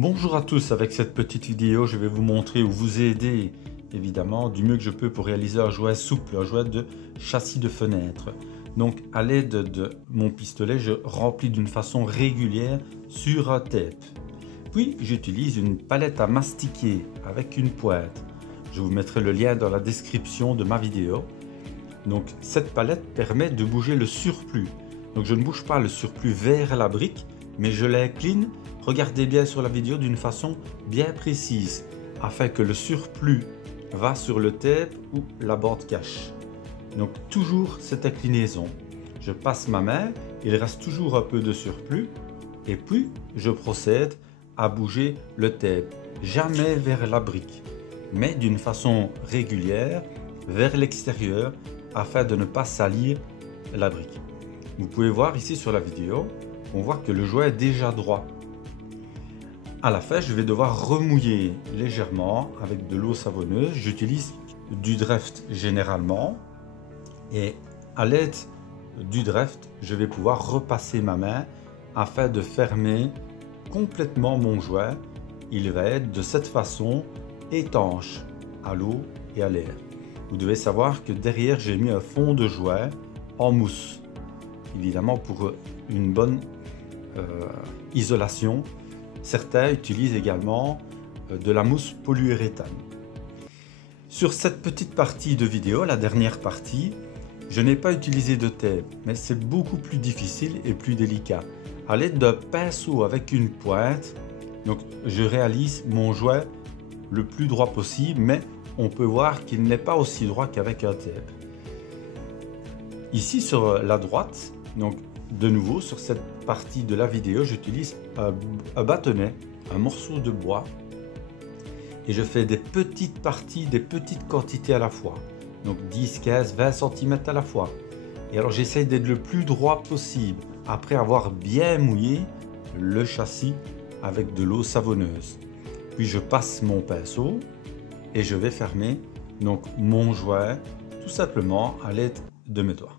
Bonjour à tous, avec cette petite vidéo je vais vous montrer ou vous aider évidemment du mieux que je peux pour réaliser un jouet souple, un jouet de châssis de fenêtre. Donc à l'aide de mon pistolet je remplis d'une façon régulière sur un tape. Puis j'utilise une palette à mastiquer avec une pointe. Je vous mettrai le lien dans la description de ma vidéo. Donc cette palette permet de bouger le surplus. Donc je ne bouge pas le surplus vers la brique, mais je l'incline, regardez bien sur la vidéo, d'une façon bien précise, afin que le surplus va sur le tape ou la bande cache. Donc toujours cette inclinaison. Je passe ma main, il reste toujours un peu de surplus, et puis je procède à bouger le tape, jamais vers la brique, mais d'une façon régulière vers l'extérieur, afin de ne pas salir la brique. Vous pouvez voir ici sur la vidéo, on voit que le jouet est déjà droit. À la fin, je vais devoir remouiller légèrement avec de l'eau savonneuse. J'utilise du Dreft généralement, et à l'aide du Dreft, je vais pouvoir repasser ma main afin de fermer complètement mon jouet. Il va être de cette façon étanche à l'eau et à l'air. Vous devez savoir que derrière, j'ai mis un fond de jouet en mousse, évidemment pour une bonne isolation. Certains utilisent également de la mousse polyuréthane. Sur cette petite partie de vidéo, la dernière partie, je n'ai pas utilisé de tape, mais c'est beaucoup plus difficile et plus délicat. À l'aide d'un pinceau avec une pointe, donc je réalise mon jouet le plus droit possible, mais on peut voir qu'il n'est pas aussi droit qu'avec un tape. Ici sur la droite, donc de nouveau sur cette partie de la vidéo, j'utilise un bâtonnet, un morceau de bois, et je fais des petites parties, des petites quantités à la fois, donc 10, 15, 20 cm à la fois. Et alors j'essaye d'être le plus droit possible après avoir bien mouillé le châssis avec de l'eau savonneuse. Puis je passe mon pinceau et je vais fermer donc mon jouet tout simplement à l'aide de mes doigts.